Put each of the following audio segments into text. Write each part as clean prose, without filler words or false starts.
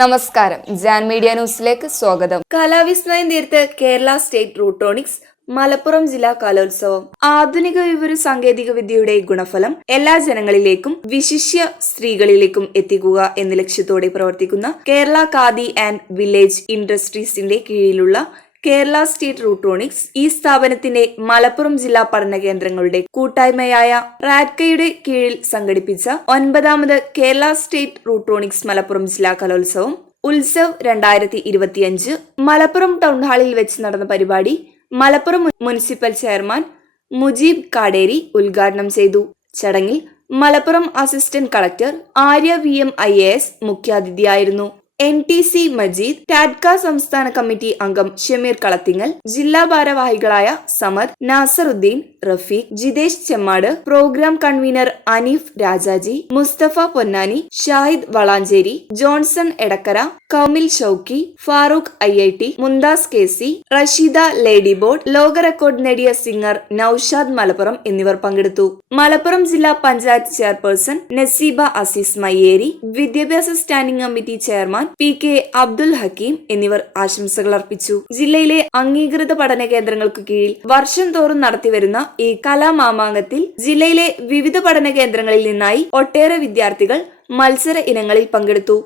നമസ്കാരം, ജാൻ മീഡിയ ന്യൂസിലേക്ക് സ്വാഗതം. കലാവിസ്മയം തീർത്ത് കേരള സ്റ്റേറ്റ് റൂട്രോണിക്സ് മലപ്പുറം ജില്ലാ കലോത്സവം. ആധുനിക വിവര സാങ്കേതിക വിദ്യയുടെ ഗുണഫലം എല്ലാ ജനങ്ങളിലേക്കും വിശിഷ്യ സ്ത്രീകളിലേക്കും എത്തിക്കുക എന്ന ലക്ഷ്യത്തോടെ പ്രവർത്തിക്കുന്ന കേരള ഖാദി ആൻഡ് വില്ലേജ് ഇൻഡസ്ട്രീസിന്റെ കീഴിലുള്ള കേരള സ്റ്റേറ്റ് റൂട്രോണിക്സ് ഈ സ്ഥാപനത്തിന്റെ മലപ്പുറം ജില്ലാ പഠന കേന്ദ്രങ്ങളുടെ കൂട്ടായ്മയായ റാറ്റ്കയുടെ കീഴിൽ സംഘടിപ്പിച്ച 9ാമത് കേരള സ്റ്റേറ്റ് റൂട്രോണിക്സ് മലപ്പുറം ജില്ലാ കലോത്സവം ഉത്സവ് 2025 മലപ്പുറം ടൗൺ ഹാളിൽ വെച്ച് നടന്ന പരിപാടി മലപ്പുറം മുനിസിപ്പൽ ചെയർമാൻ മുജീബ് കാടേരി ഉദ്ഘാടനം ചെയ്തു. ചടങ്ങിൽ Malappuram assistant collector Arya VM IAS മുഖ്യാതിഥിയായിരുന്നു. NTC മജീദ്, ടാഡ്ക സംസ്ഥാന കമ്മിറ്റി അംഗം ഷമീർ കളത്തിങ്ങൽ, ജില്ലാ ഭാരവാഹികളായ Samad, Nasaruddin, Rafeeq, Jithesh Chemmad, programme convener Aneef Rajaji, Musthafa Ponnani, Shahid Valanchery, Johnson Edakkara, Koumil Shouki, Farooq IIT, Mumtaz KC, Rasheeda lady board, ലോക റെക്കോർഡ് നേടിയ സിംഗർ നൌഷാദ് മലപ്പുറം എന്നിവർ പങ്കെടുത്തു. മലപ്പുറം ജില്ലാ പഞ്ചായത്ത് ചെയർപേഴ്സൺ നസീബ അസീസ് മയ്യേരി, വിദ്യാഭ്യാസ standing committee chairman PK Abdul Hakeem എന്നിവർ ആശംസകൾ അർപ്പിച്ചു. ജില്ലയിലെ അംഗീകൃത പഠന കേന്ദ്രങ്ങൾക്ക് കീഴിൽ വർഷം തോറും നടത്തിവരുന്ന ഈ കലാമാമാങ്കത്തിൽ ജില്ലയിലെ വിവിധ പഠന കേന്ദ്രങ്ങളിൽ നിന്നായി ഒട്ടേറെ വിദ്യാർത്ഥികൾ മത്സര ഇനങ്ങളിൽ പങ്കെടുത്തു.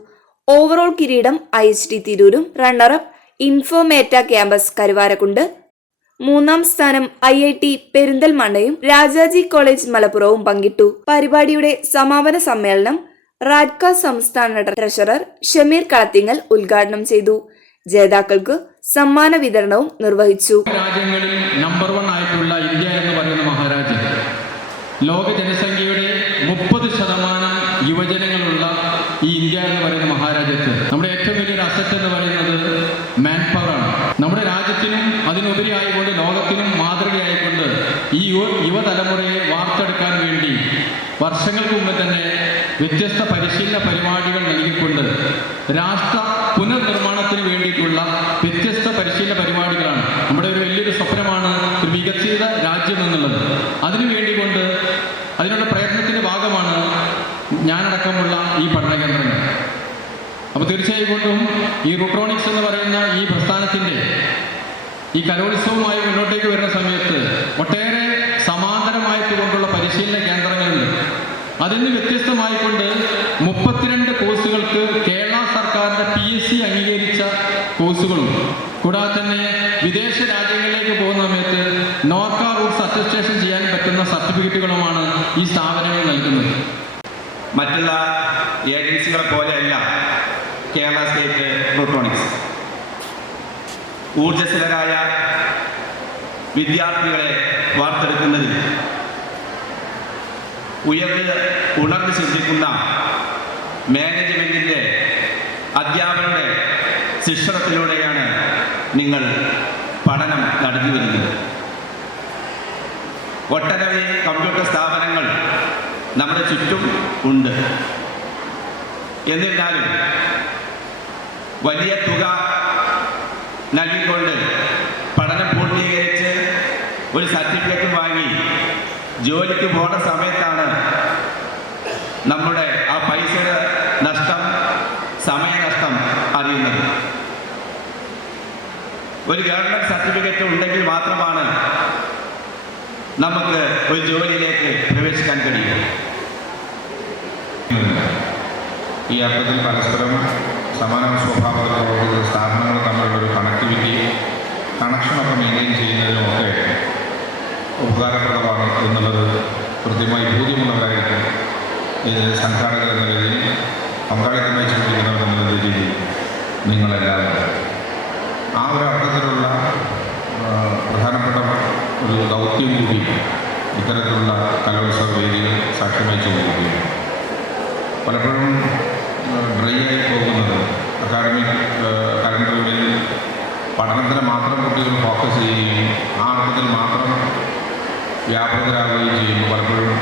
ഓവറോൾ കിരീടം IHT തിരൂരും, റണ്ണറപ്പ് ഇൻഫോമേറ്റ ക്യാമ്പസ് കരുവാരക്കുണ്ട്, 3ാം സ്ഥാനം IIT പെരിന്തൽമണ്ണയും രാജാജി കോളേജ് മലപ്പുറവും പങ്കിട്ടു. പരിപാടിയുടെ സമാപന സമ്മേളനം റാറ്റ്ക സംസ്ഥാന ട്രഷറർ ഷമീർ കളത്തിങ്ങൽ ഉദ്ഘാടനം ചെയ്തു. ജേതാക്കൾക്ക് സമ്മാന വിതരണവും നിർവഹിച്ചു. രാജ്യങ്ങളിൽ നമ്പർ 1 ആയിട്ടുള്ള ഇന്ത്യ എന്ന് പറയുന്ന മഹാരാജ്യം, ലോക ജനസംഖ്യയുടെ 30% യുവജനങ്ങളുള്ള ഈ ഇന്ത്യ എന്ന് പറയുന്ന മഹാരാജ്യത്ത് നമ്മുടെ ഏറ്റവും വലിയൊരു അസറ്റ് എന്ന് പറയുന്നത് മാൻ പവറാണ്. നമ്മുടെ രാജ്യത്തിനും അതിനുപരിയായിക്കൊണ്ട് ലോകത്തിനും മാതൃകയായിക്കൊണ്ട് ഈ യുവതലമുറയെ വാർത്തെടുക്കാൻ വേണ്ടി വർഷങ്ങൾക്ക് മുമ്പ് തന്നെ വ്യത്യസ്ത പരിശീലന പരിപാടികൾ നൽകിക്കൊണ്ട് രാഷ്ട്ര പുനർനിർമ്മാണത്തിന് വേണ്ടിയിട്ടുള്ള വ്യത്യസ്ത പരിശീലന പരിപാടികളാണ് നമ്മുടെ ഒരു വലിയൊരു സ്വപ്നമാണ്, ഒരു വികസിത രാജ്യം എന്നുള്ളത്. അതിനു വേണ്ടിക്കൊണ്ട് അതിനുള്ള പ്രയത്നത്തിന്റെ ഭാഗമാണ് ഞാനടക്കമുള്ള ഈ പഠന കേന്ദ്രങ്ങൾ. അപ്പോൾ തീർച്ചയായും ഈ റൂട്രോണിക്സ് എന്ന് പറയുന്ന ഈ പ്രസ്ഥാനത്തിന്റെ ഈ കലോത്സവമായി മുന്നോട്ടേക്ക് വരുന്ന സമയത്ത് ഒട്ടേറെ സമാന്തരമായിട്ടുകൊണ്ടുള്ള പരിശീലന കേന്ദ്രങ്ങളുണ്ട്. അതിന് വ്യത്യസ്തമായിക്കൊണ്ട് 32 കോഴ്സുകൾക്ക് കേരള സർക്കാരിന്റെ PSC അംഗീകരിച്ച കോഴ്സുകളും കൂടാതെ തന്നെ വിദേശ രാജ്യങ്ങളിലേക്ക് പോകുന്ന സമയത്ത് നോർക്ക റൂട്ട്സ് അറ്റസ്റ്റേഷൻ ചെയ്യാൻ പറ്റുന്ന സർട്ടിഫിക്കറ്റുകളുമാണ് ഈ സ്ഥാപനങ്ങൾ നൽകുന്നത്. മറ്റുള്ള ഏജൻസികളെ പോലെയല്ല കേരള സ്റ്റേറ്റ് റൂട്രോണിക്സ്. ഊർജ്ജസ്വലരായ വിദ്യാർത്ഥികളെ വാർത്തെടുക്കുന്നതിൽ ഉണർന്ന് ചിന്തിക്കുന്ന മാനേജ്മെൻറ്റിൻ്റെ അധ്യാപകരുടെ ശിക്ഷണത്തിലൂടെയാണ് നിങ്ങൾ പഠനം നടത്തി വരുന്നത്. ഒട്ടനവധി കമ്പ്യൂട്ടർ സ്ഥാപനങ്ങൾ നമ്മുടെ ചുറ്റും ഉണ്ട്. എന്നിരുന്നാലും വലിയ തുക നൽകിക്കൊണ്ട് പഠനം പൂർത്തീകരിച്ച് ഒരു സർട്ടിഫിക്കറ്റ് വാങ്ങി ജോലിക്ക് പോകുന്ന സമയത്താണ് നമ്മുടെ ആ പൈസയുടെ നഷ്ടം, സമയനഷ്ടം അറിയുന്നത്. ഒരു ഗവൺമെൻറ് സർട്ടിഫിക്കറ്റ് ഉണ്ടെങ്കിൽ മാത്രമാണ് നമുക്ക് ഒരു ജോലിയിലേക്ക് പ്രവേശിക്കാൻ കഴിയും. ഈ അർത്ഥത്തിൽ പരസ്പരം സമാന സ്വഭാവത്തിൽ പ്രവർത്തിക്കുന്ന സ്ഥാപനങ്ങൾ തമ്മിലുള്ളൊരു കണക്ഷനൊക്കെ മെയിൻറ്റെയിൻ ചെയ്യുന്നതിനുമൊക്കെ ഉപകാരപ്രദമാണ് എന്നുള്ളത് കൃത്യമായി ബോധ്യമുള്ളവരായിരിക്കും ഇതിൻ്റെ സംഘാടകർ എന്ന രീതിയിൽ, പങ്കാളിത്തമായി ചിന്തിക്കുന്നവർ എന്നുള്ള രീതിയിൽ നിങ്ങളെല്ലാവരും ആ ഒരു അർത്ഥത്തിലുള്ള പ്രധാനപ്പെട്ട ഒരു ദൗത്യം കൂടി ഇത്തരത്തിലുള്ള കലോത്സവ വേദികൾ സാക്ഷ്യം വഹിച്ചുകൊണ്ടിരിക്കുകയാണ്. പലപ്പോഴും ഡ്രൈ ആയി പോകുന്നത് അക്കാഡമിക് കലണ്ടറുകളിൽ പഠനത്തിന് മാത്രം കുട്ടികൾ ഫോക്കസ് ചെയ്യുകയും ആ അർത്ഥത്തിൽ മാത്രം വ്യാപൃതരാകുകയും ചെയ്യുമ്പോൾ പലപ്പോഴും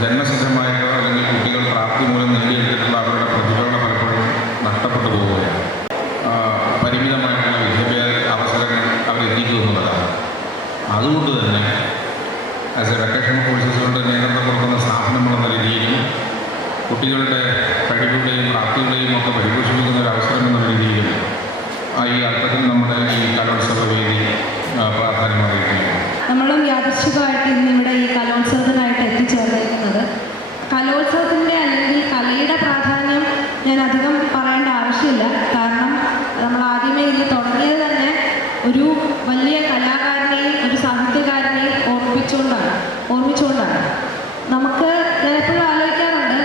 ജന്മസിദ്ധമായിട്ട് അല്ലെങ്കിൽ കുട്ടികൾ പ്രാപ്തി മൂലം നേടിയെടുത്തിട്ടുള്ള അവരുടെ പ്രതിഭകളെ പലപ്പോഴും നഷ്ടപ്പെട്ടു പോവുകയാണ്. പരിമിതമായിട്ടുള്ള വിദ്യാഭ്യാസ അവസരങ്ങൾ അവരെത്തിക്കുക എന്നുള്ളതാണ്. അതുകൊണ്ട് തന്നെ ആസ് എ വെക്കേഷൻ കോഴ്സസുകളുടെ നേതൃത്വം കൊടുക്കുന്ന സ്ഥാപനങ്ങളെന്ന രീതിയിലും കുട്ടികളുടെ കഴിവുകളെയും പ്രാപ്തികളെയും ഒക്കെ പരിപോഷിപ്പിക്കുന്ന ഒരു അവസരം എന്ന രീതിയിലും ഈ അർത്ഥത്തിൽ നമ്മുടെ ഈ കലോത്സവ വേദി പ്രാധാന്യം അറിയിക്കുന്നു. നമ്മളും യാദൃശ്ചികമായിട്ട് ഇന്നിവിടെ ഈ കലോത്സവത്തിനായിട്ട് എത്തിച്ചേർന്നിരിക്കുന്നത്. കലോത്സവത്തിൻ്റെ അല്ലെങ്കിൽ കലയുടെ പ്രാധാന്യം ഞാൻ അധികം പറയേണ്ട ആവശ്യമില്ല. കാരണം നമ്മൾ ആദ്യമേ ഇത് തുടങ്ങിയത് തന്നെ ഒരു വലിയ കലാകാരനെയും ഒരു സാഹിത്യകാരനെയും ഓർമ്മിച്ചുകൊണ്ടാണ്. നമുക്ക് ഞാൻ എപ്പോഴും ആലോചിക്കാറുണ്ട്,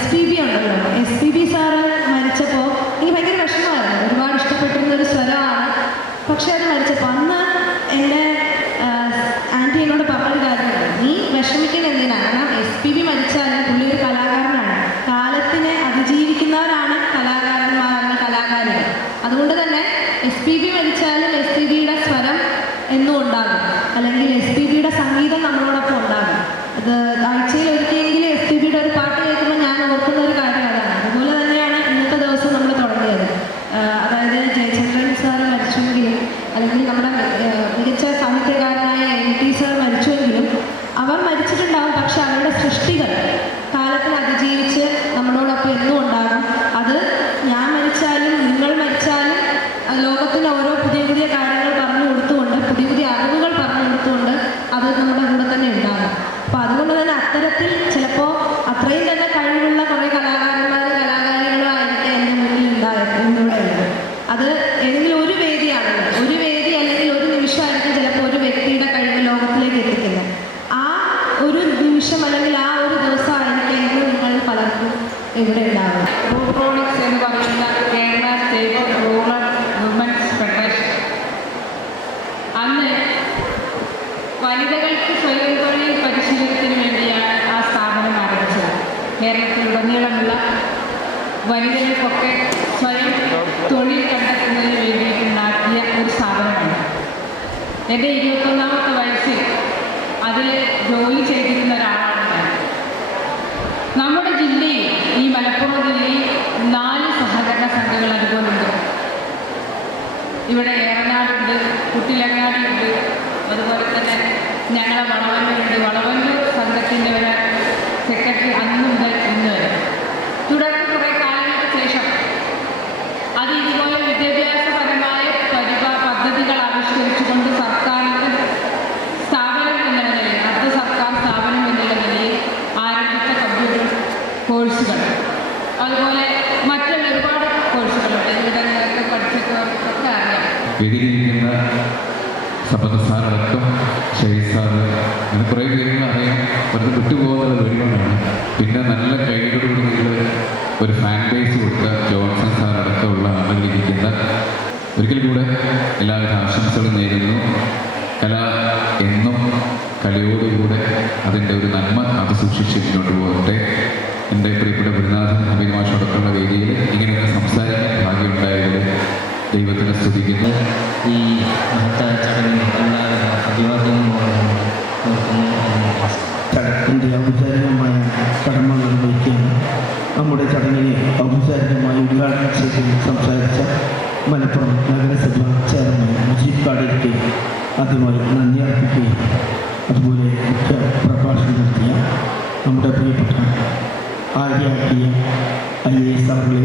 SPB ഉണ്ടല്ലോ, SPB സാറ് മരിച്ചപ്പോൾ എനിക്ക് ഭയങ്കര വിഷമമായിരുന്നു. ഒരുപാട് ഇഷ്ടപ്പെട്ടിരുന്നൊരു സ്വരമാണ്. പക്ഷേ അത് മരിച്ചപ്പോൾ അന്ന് എൻ്റെ ആൻറ്റി എന്നോട് പറഞ്ഞൊരു കാര്യമാണ്, നീ വിഷമിക്കുന്ന എന്തിനാണ്? കാരണം SPB മരിച്ചാലും പുള്ളി ഒരു കലാകാരനാണ്. കാലത്തിനെ അതിജീവിക്കുന്നവരാണ് കലാകാരന്മാരാണ് കലാകാരികൾ. അതുകൊണ്ട് തന്നെ SPB മരിച്ചാലും SPBയുടെ സ്വരം എന്നും ഉണ്ടാകും, അല്ലെങ്കിൽ SPBയുടെ സംഗീതം നമ്മളോടൊപ്പം ഉണ്ടാകും. അത് ആഴ്ചയിൽ ഒരിക്കലെങ്കിലും SPBയുടെ ഒരു പാട്ട് കേൾക്കുമ്പോൾ ഞാൻ ഓർക്കുന്ന ഒരു കാര്യം അതാണ്. അതുപോലെ തന്നെയാണ് ഇന്നത്തെ ദിവസം നമ്മൾ തുടങ്ങിയത്. അതായത് ജയചന്ദ്രൻ സാറ് മരിച്ചുവെങ്കിലും, അല്ലെങ്കിൽ നമ്മുടെ മികച്ച സാഹിത്യകാരനായ MT സാർ മരിച്ചുവെങ്കിലും അവർ മരിച്ചിട്ടുണ്ടാകും. പക്ഷെ അവരുടെ സൃഷ്ടികൾ കാലത്തിന് അതിജീവിച്ച് നമ്മളോടൊപ്പം എന്നും ഉണ്ടാകും. അത് ഞാൻ മരിച്ചാലും നിങ്ങൾ മരിച്ചാലും ലോകത്തിന് ഓരോ പുതിയ പുതിയ കാര്യങ്ങൾ പറഞ്ഞു കൊടുത്തുകൊണ്ട്, പുതിയ പുതിയ അറിവുകൾ പറഞ്ഞു കൊടുത്തുകൊണ്ട് അത് നമ്മുടെ കൂടെ തന്നെ ഉണ്ടാകും. അപ്പോൾ അതുകൊണ്ട് തന്നെ അത്തരത്തിൽ ചിലപ്പോൾ അത്രയും തന്നെ കഴിവുള്ള കുറേ കലാകാരന്മാരും കലാകാരികളും ആയിരിക്കും എൻ്റെ മുന്നിൽ ഇന്നിവിടെ ഉള്ളത്. അത് ഏതെങ്കിലും ഒരു വേദിയാണല്ലോ, ഒരു വേദി അല്ലെങ്കിൽ ഒരു നിമിഷമായിരിക്കും ചിലപ്പോൾ ഒരു വ്യക്തിയുടെ കഴിവ് ലോകത്തിലേക്ക് എത്തിക്കുന്നത്. ആ ഒരു നിമിഷം അല്ലെങ്കിൽ ആ ഒരു ദിവസമായിരിക്കും നിങ്ങൾ പലർക്കും ഇവിടെ ഉണ്ടാകും. റൂട്രോണിക്സ് എന്ന് പറയുന്ന Kerala state rural women's federation അന്ന് വനിതകൾക്ക് സ്വയം തൊഴിൽ പരിശീലനത്തിന് വേണ്ടിയാണ് ആ സ്ഥാപനം ആരംഭിച്ചത്. കേരളത്തിലുടനീളമുള്ള വനിതകൾക്കൊക്കെ സ്വയം തൊഴിൽ കണ്ടെത്തുന്നതിന് വേണ്ടിയിട്ടുണ്ടാക്കിയ ഒരു സ്ഥാപനമാണ്. എൻ്റെ 21ാമത്തെ വയസ്സിൽ അതിൽ ജോലി ചെയ്തിരുന്ന ഒരാളാണ് ഞാൻ. നമ്മുടെ ജില്ലയിൽ, ഈ മലപ്പുറം ജില്ലയിൽ 4 സഹകരണ സംഘങ്ങൾ അതുപോലുണ്ട്. ഇവിടെ ഏറനാടുണ്ട്, കുട്ടിലങ്ങാടിയുണ്ട്, അതുപോലെ തന്നെ ഞങ്ങളെ വളവന്നൂരുണ്ട്. വളവന്നൂർ സംഘത്തിൻ്റെ ഒരു സെക്രട്ടറി അന്ന് മുതൽ ഇന്ന് വരെ. തുടർന്ന് കുറേ കാലങ്ങൾക്ക് ശേഷം അത് ഇതുപോലെ വിദ്യാഭ്യാസപരമായ പദ്ധതികൾ ആവിഷ്കരിച്ചുകൊണ്ട് സർക്കാരിൻ്റെ സ്ഥാപനം എന്നുള്ള നിലയിൽ, അർദ്ധ സർക്കാർ സ്ഥാപനം എന്നുള്ള നിലയിൽ ആരംഭിച്ച കമ്പ്യൂട്ടർ കോഴ്സുകൾ, അതുപോലെ മറ്റുള്ള ഒരുപാട് കോഴ്സുകളുണ്ട്. ഇവിടെ നേരത്തെ പഠിച്ചവർക്കൊക്കെ അറിയാം. വേദിയിലിരിക്കുന്ന സബദ് സാറടക്കം ഷെയ്ഖ് സാറ്, അങ്ങനെ കുറേ പേരുകൾ അറിയാം. വെറുതെ വിട്ടുപോകുന്നത് ഒരുപാടാണ്. പിന്നെ നല്ല കൈകളോട് നിങ്ങൾ ഒരു ഫാൻ ബേസ് കൊടുത്ത ജോൺസൺ സാറടക്കമുള്ള ആളുകളിരിക്കുന്ന ഒരിക്കൽ കൂടെ എല്ലാവിധ ആശംസകളും നേരുന്നു. കല എന്നും കലയോടുകൂടെ അതിൻ്റെ ഒരു നന്മ അത് സൂക്ഷിച്ച് മുന്നോട്ട് പോകട്ടെ. എൻ്റെ പ്രിയപ്പെട്ട ഗുരുനാഥൻ ഹബീബ് മാഷോടൊപ്പമുള്ള വേദിയിൽ ഇങ്ങനെയൊക്കെ സംസാരിക്കാൻ ഭാഗ്യമുണ്ടായതിൽ ദൈവത്തിനെ സ്തുതിക്കുന്നു. ഈ മഹത്തായ ചടങ്ങിൽ എല്ലാവരും അഭിവാദ്യവും ചടങ്ങിൻ്റെ ഔപചാരികമായ കടമ നിർവഹിക്കുകയാണ്. നമ്മുടെ ചടങ്ങിനെ ഔപചാരികമായി ഉദ്ഘാടനം ചെയ്ത് സംസാരിച്ച മലപ്പുറം നഗരസഭ ചെയർമാൻ മുജീബ് കാടിരിക്കെ ആദ്യമായി നന്ദി അർപ്പിക്കുകയും അതുപോലെ മുഖ്യ പ്രഭാഷണം നടത്തിയ നമ്മുടെ പ്രിയപ്പെട്ട ആര്യാക്കിയ IAS അവர்களെ,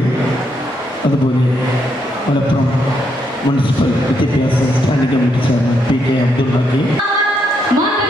അതുപോലെ മലപ്പുറം മുനിസിപ്പൽ വിദ്യാഭ്യാസ standing committee chairman PK അബ്ദുള്ളക്ക്, Mama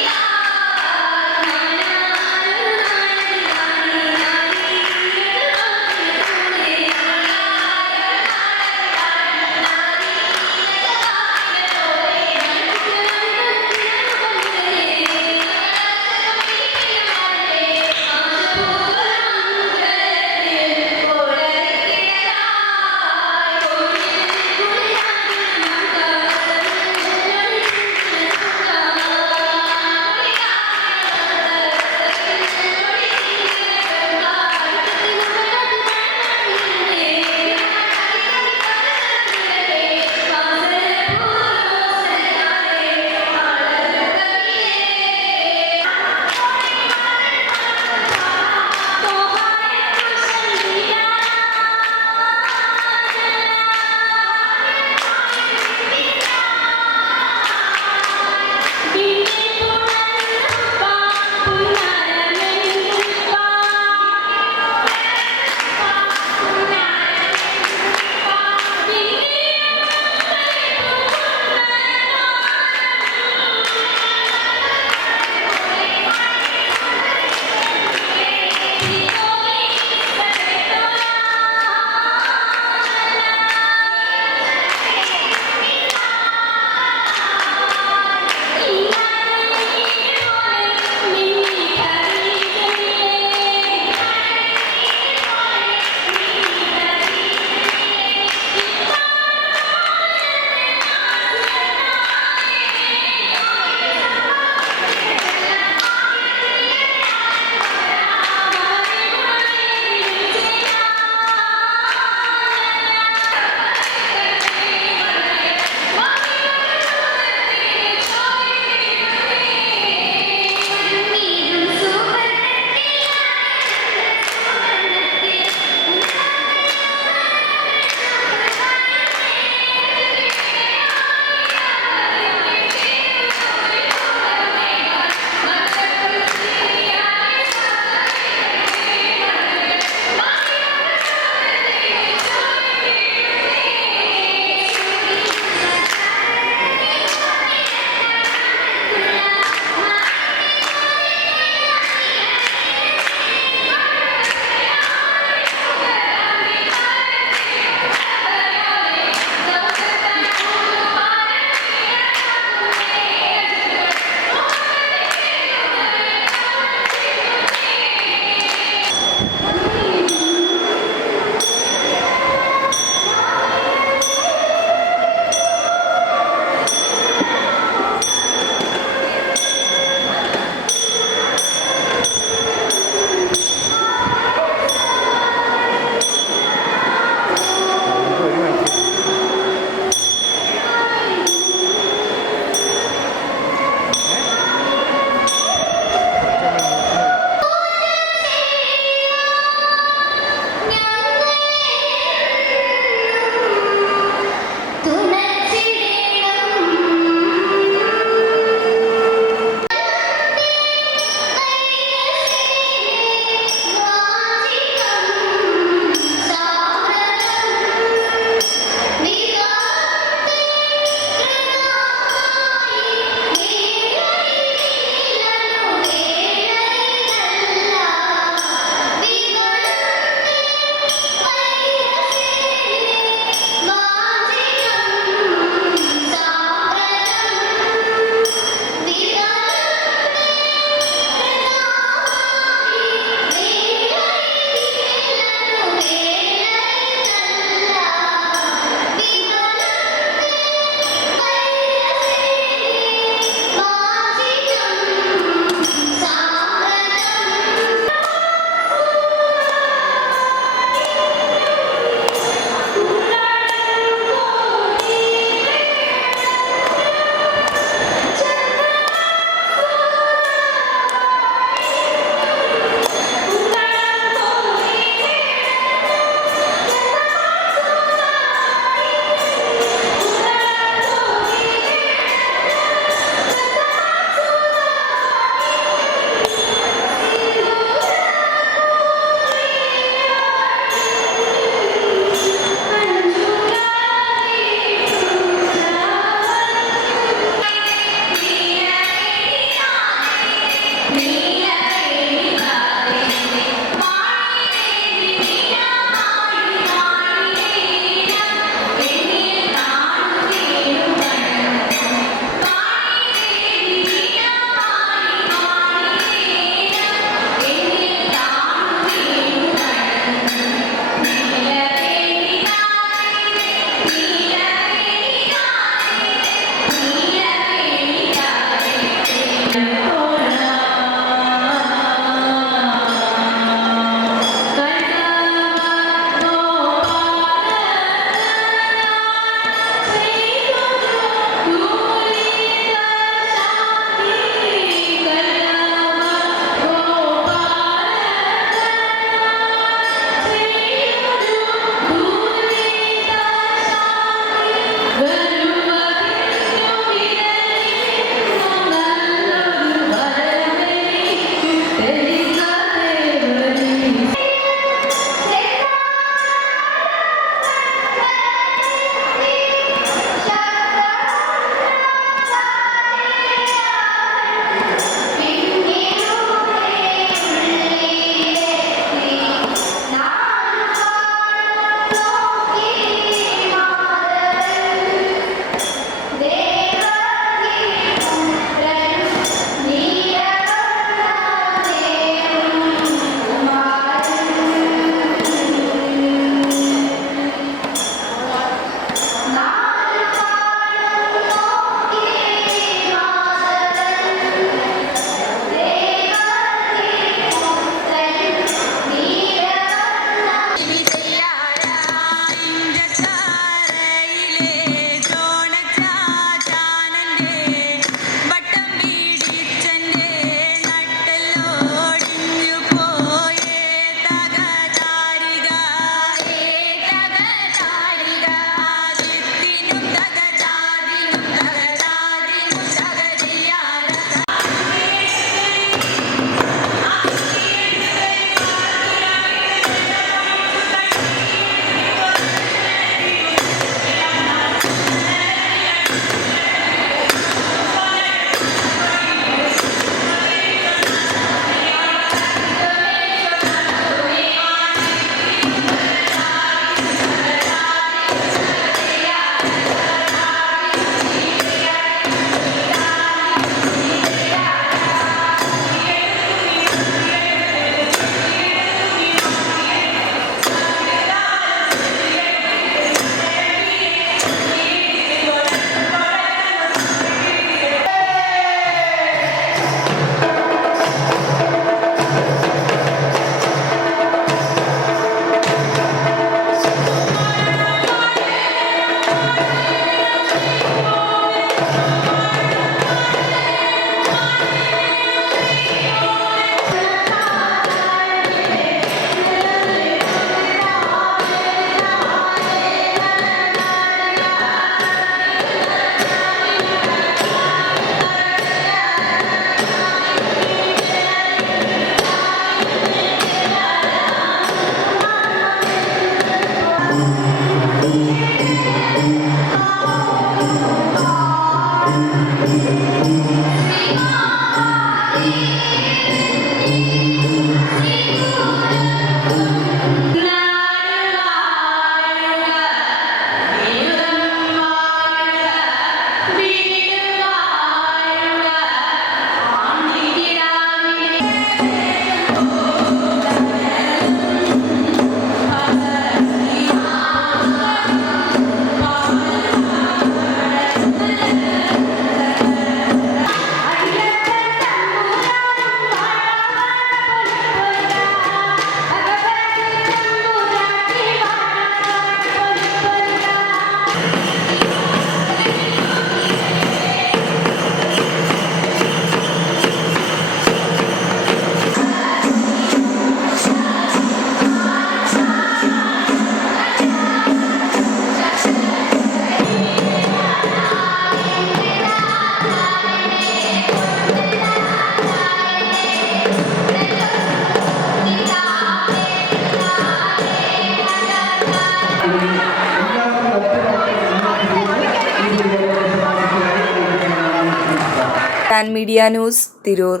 pan media news Tirur.